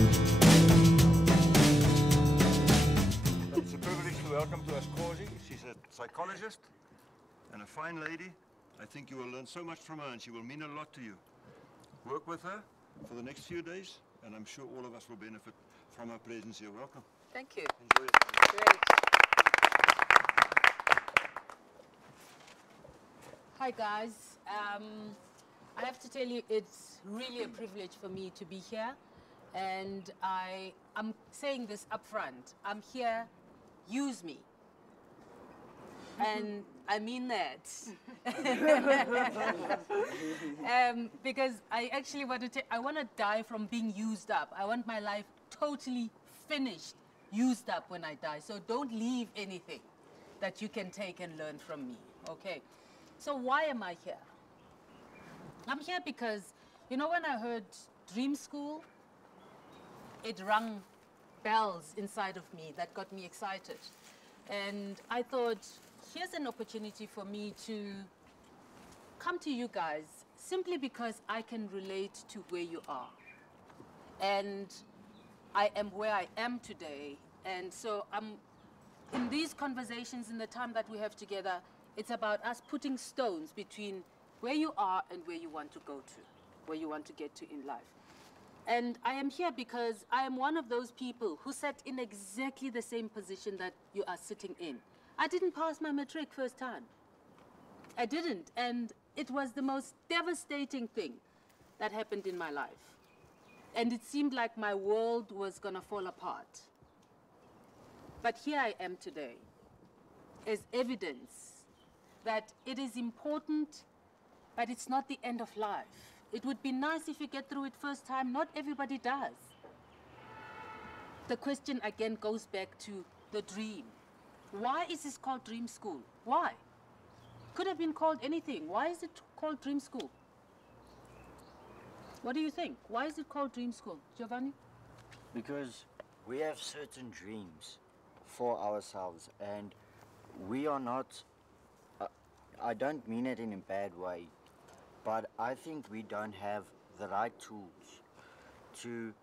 It's a privilege to welcome to us Khosi. She's a psychologist and a fine lady. I think you will learn so much from her and she will mean a lot to you. Work with her for the next few days and I'm sure all of us will benefit from her presence here. Welcome. Thank you. Enjoy it. Great. Hi guys. I have to tell you it's really a privilege for me to be here and I'm saying this up front. I'm here, use me. And I mean that. Because I actually want to I want to die from being used up. I want my life totally finished, used up when I die. So don't leave anything that you can take and learn from me, okay? So why am I here? I'm here because, you know, when I heard Dream School, it rang bells inside of me that got me excited. And I thought, here's an opportunity for me to come to you guys simply because I can relate to where you are. And I am where I am today. And so in these conversations, in the time that we have together, it's about us putting stones between where you are and where you want to go to, where you want to get to in life. And I am here because I am one of those people who sat in exactly the same position that you are sitting in. I didn't pass my matric first time. I didn't, and it was the most devastating thing that happened in my life. And it seemed like my world was gonna fall apart. But here I am today as evidence that it is important, but it's not the end of life. It would be nice if you get through it first time. Not everybody does. The question again goes back to the dream. Why is this called Dream School? Why? Could have been called anything. Why is it called Dream School? What do you think? Why is it called Dream School? Giovanni? Because we have certain dreams for ourselves and we are not, I don't mean it in a bad way, but I think we don't have the right tools to,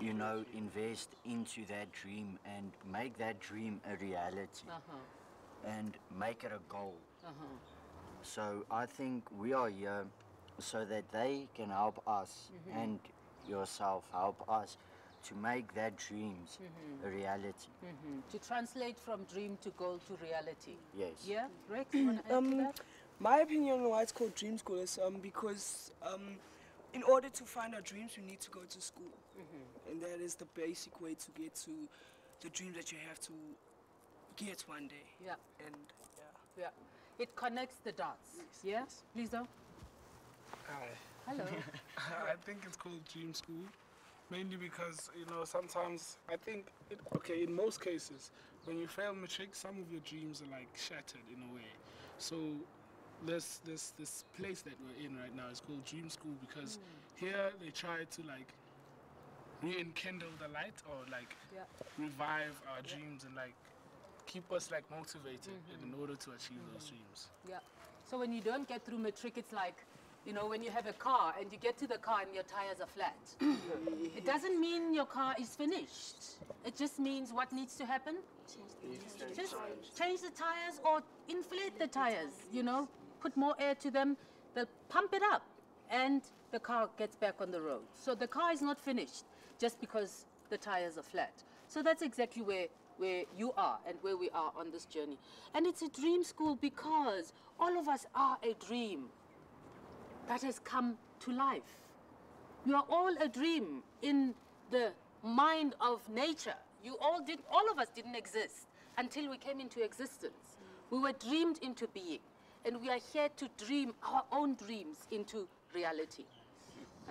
you know, invest into that dream and make that dream a reality and make it a goal. So I think we are here so that they can help us and yourself help us to make their dreams a reality. To translate from dream to goal to reality. Yes. Yeah, Rex, you want to add to that? My opinion on why it's called Dream School is because in order to find our dreams, we need to go to school. And that is the basic way to get to the dream that you have to get one day. Yeah. And yeah. It connects the dots. Yes. Yeah? Please do. Hi. Hello. I think it's called Dream School, mainly because, you know, sometimes I think, okay, in most cases, when you fail matric, some of your dreams are like shattered in a way. So this place that we're in right now is called Dream School because here they try to like rekindle the light or like revive our dreams and like keep us like motivated in order to achieve those dreams. Yeah. So when you don't get through matric, it's like, you know, when you have a car and you get to the car and your tires are flat. It doesn't mean your car is finished. It just means what needs to happen? Just change the tires or inflate the tires, you know, put more air to them, they'll pump it up and the car gets back on the road. So the car is not finished just because the tires are flat. So that's exactly where you are and where we are on this journey. And it's a dream school because all of us are a dream that has come to life. You are all a dream in the mind of nature. All of us didn't exist until we came into existence. We were dreamed into being, and we are here to dream our own dreams into reality.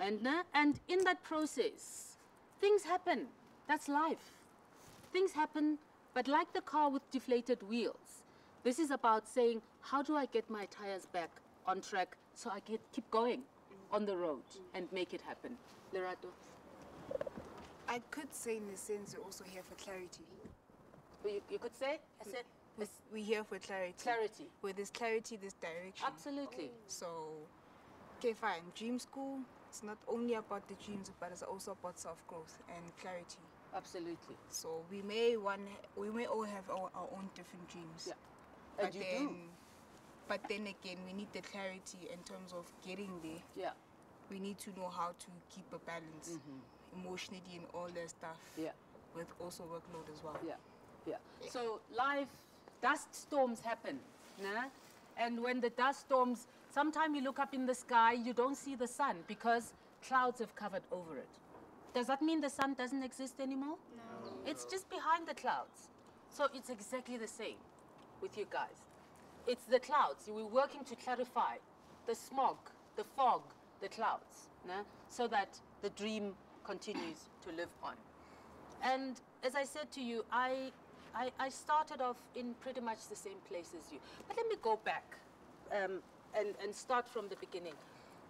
And in that process, things happen. That's life. Things happen, but like the car with deflated wheels, this is about saying, how do I get my tires back on track so I can keep going on the road and make it happen? Lerato? I could say in a sense we're also here for clarity. You could say? I said, we're here for clarity. Clarity. Where there's clarity, there's direction. Absolutely. So, okay, fine. Dream School, it's not only about the dreams, but it's also about self-growth and clarity. Absolutely. So we may all have our own different dreams. Yeah. But And you then, do. but then again, we need the clarity in terms of getting there. Yeah. We need to know how to keep a balance emotionally and all that stuff. Yeah. With also workload as well. Yeah, yeah. So life, dust storms happen, nah? And when the dust storms, sometimes you look up in the sky, you don't see the sun because clouds have covered over it. Does that mean the sun doesn't exist anymore? No. It's just behind the clouds. So it's exactly the same with you guys. It's the clouds. We're working to clarify the smog, the fog, the clouds, nah? So that the dream continues to live on. And as I said to you, I started off in pretty much the same place as you. But let me go back and start from the beginning.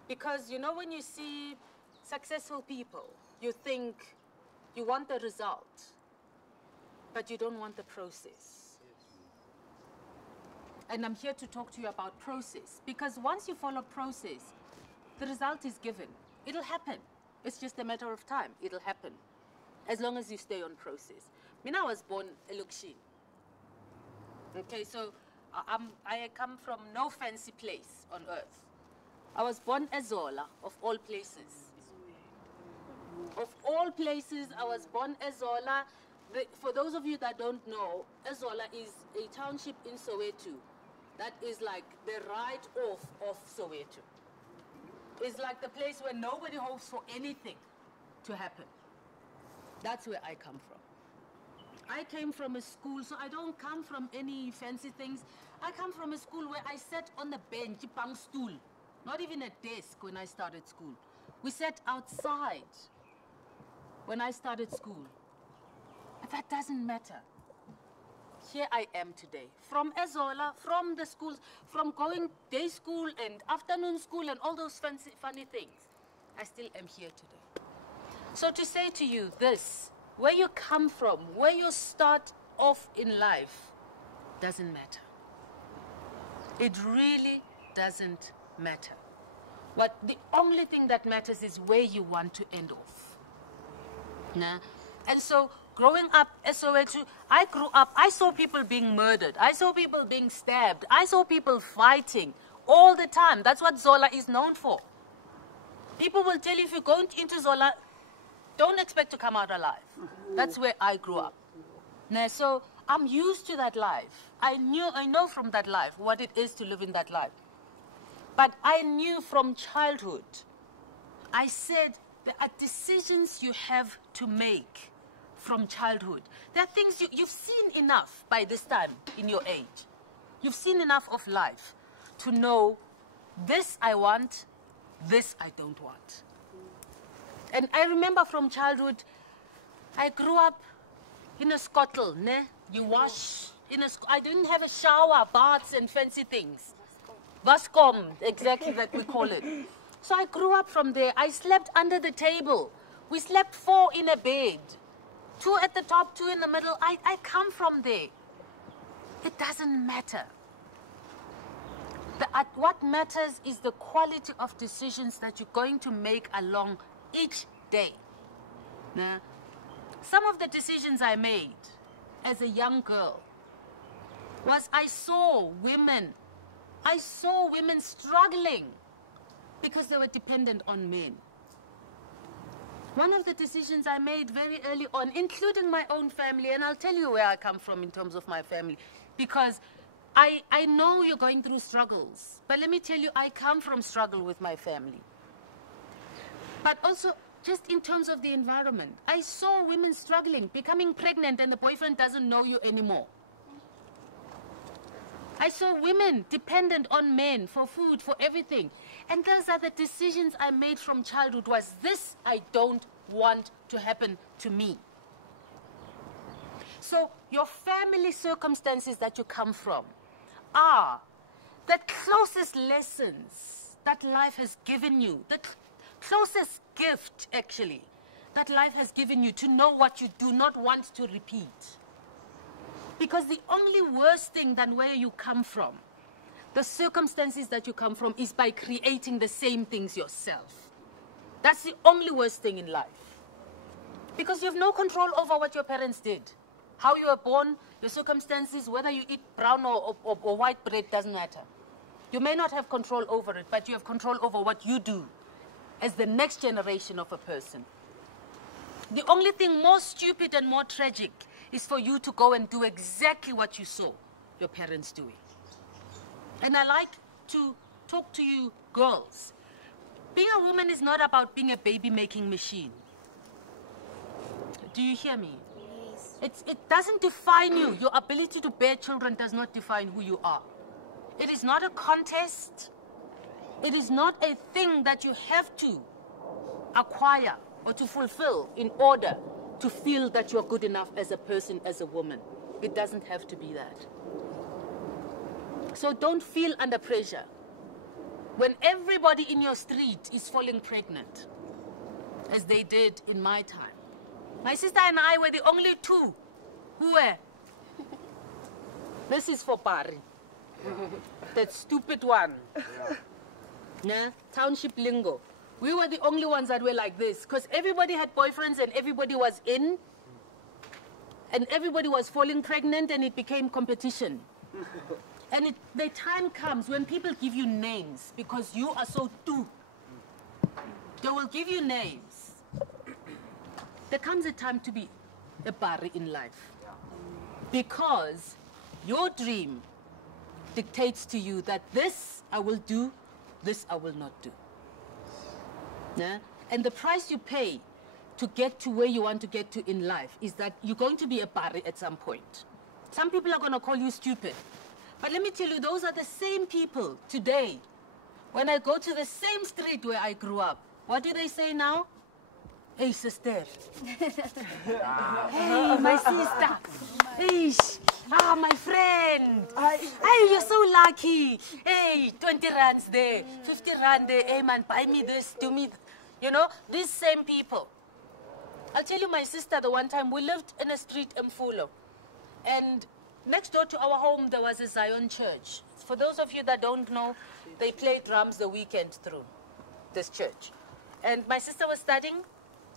Because, you know, when you see successful people, you think you want the result, but you don't want the process. And I'm here to talk to you about process. Because once you follow process, the result is given. It'll happen. It's just a matter of time. It'll happen. As long as you stay on process. I was born in Lukshin. Okay, so I come from no fancy place on earth. I was born Ezola, of all places. Of all places, I was born Ezola. For those of you that don't know, Ezola is a township in Soweto. That is like the right off of Soweto. It's like the place where nobody hopes for anything to happen. That's where I come from. I came from a school, so I don't come from any fancy things. I come from a school where I sat on the bench, pang stool, not even a desk when I started school. We sat outside when I started school. But that doesn't matter. Here I am today, from Ezola, from the schools, from going day school and afternoon school and all those fancy, funny things. I still am here today. So to say to you this, where you come from, where you start off in life, doesn't matter. It really doesn't matter. The only thing that matters is where you want to end off. Nah? And so, growing up in Soweto, I grew up, I saw people being murdered. I saw people being stabbed. I saw people fighting all the time. That's what Zola is known for. People will tell you if you go into Zola, don't expect to come out alive. That's where I grew up. Now, so I'm used to that life. I know from that life what it is to live in that life. But I knew from childhood, I said there are decisions you have to make from childhood. There are things you've seen enough by this time in your age. You've seen enough of life to know this I want, this I don't want. And I remember from childhood, I grew up in a skottel, ne? You wash in a I didn't have a shower, baths and fancy things. Vascom, exactly that we call it. So I grew up from there. I slept under the table. We slept 4 in a bed. 2 at the top, 2 in the middle. I come from there. It doesn't matter. What matters is the quality of decisions that you're going to make along each day. Nah? Some of the decisions I made as a young girl was I saw women struggling because they were dependent on men. One of the decisions I made very early on, including my own family, and I'll tell you where I come from in terms of my family, because I know you're going through struggles, but let me tell you, I come from struggle with my family. But also, just in terms of the environment, I saw women struggling, becoming pregnant, and the boyfriend doesn't know you anymore. I saw women dependent on men for food, for everything. And those are the decisions I made from childhood, was this I don't want to happen to me. So your family circumstances that you come from are the closest lessons that life has given you, the closest gift, actually, that life has given you to know what you do not want to repeat. Because the only worse thing than where you come from, the circumstances that you come from, is by creating the same things yourself. That's the only worst thing in life. Because you have no control over what your parents did. How you were born, your circumstances, whether you eat brown or white bread doesn't matter. You may not have control over it, but you have control over what you do as the next generation of a person. The only thing more stupid and more tragic is for you to go and do exactly what you saw your parents doing. And I like to talk to you girls. Being a woman is not about being a baby-making machine. Do you hear me? Yes. It doesn't define you. Your ability to bear children does not define who you are. It is not a contest. It is not a thing that you have to acquire or to fulfill in order to feel that you're good enough as a person, as a woman. It doesn't have to be that. So don't feel under pressure when everybody in your street is falling pregnant, as they did in my time. My sister and I were the only two who were. This is for Pari. That stupid one. Yeah. Township lingo. We were the only ones that were like this, because everybody had boyfriends and everybody was in, and everybody was falling pregnant, and it became competition. And the time comes when people give you names because you are so too. They will give you names. There comes a time to be a Pari in life. Because your dream dictates to you that this I will do, this I will not do. Yeah? And the price you pay to get to where you want to get to in life is that you're going to be a Pari at some point. Some people are going to call you stupid. But let me tell you, those are the same people today. When I go to the same street where I grew up, what do they say now? Hey, sister. Hey, my sister. Hey, my friend. Hey, you're so lucky. Hey, 20 rands there, 50 rand there. Hey, man, buy me this, do me. You know, these same people. I'll tell you, my sister, the one time we lived in a street in Mfulo. And next door to our home, there was a Zion church. For those of you that don't know, they play drums the weekend through this church. And my sister was studying,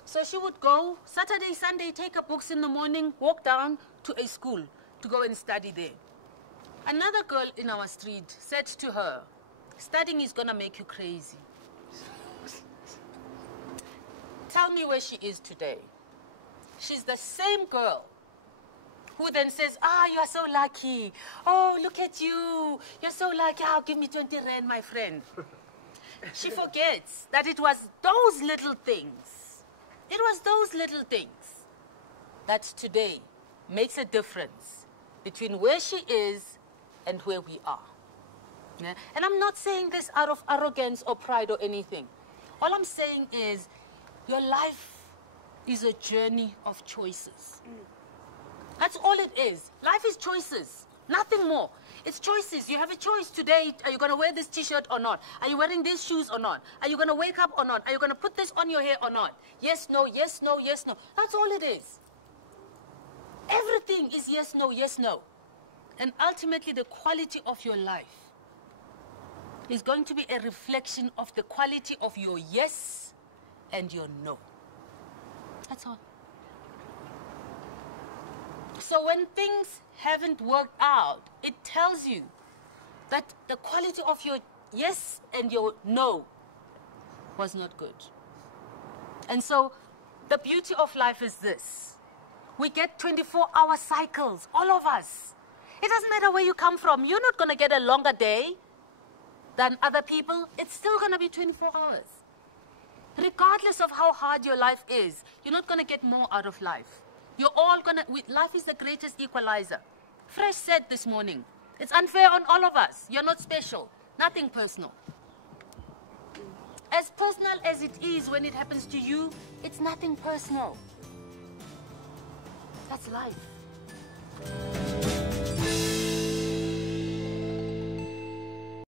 so she would go Saturday, Sunday, take her books in the morning, walk down to a school to go and study there. Another girl in our street said to her, studying is going to make you crazy. Tell me where she is today. She's the same girl who then says, you are so lucky. Oh, look at you. You're so lucky. Oh, give me 20 rand, my friend. She forgets that it was those little things. It was those little things that today makes a difference between where she is and where we are. Yeah? And I'm not saying this out of arrogance or pride or anything. All I'm saying is your life is a journey of choices. That's all it is. Life is choices, nothing more. It's choices. You have a choice today. Are you going to wear this t-shirt or not? Are you wearing these shoes or not? Are you going to wake up or not? Are you going to put this on your hair or not? Yes, no, yes, no, yes, no. That's all it is. Everything is yes, no, yes, no. And ultimately, the quality of your life is going to be a reflection of the quality of your yes and your no. That's all. So when things haven't worked out, it tells you that the quality of your yes and your no was not good. And so the beauty of life is this. We get 24-hour cycles, all of us. It doesn't matter where you come from. You're not going to get a longer day than other people. It's still going to be 24 hours. Regardless of how hard your life is, you're not going to get more out of life. You're all going to... Life is the greatest equalizer. Fresh said this morning, it's unfair on all of us. You're not special. Nothing personal. As personal as it is when it happens to you, it's nothing personal. That's life.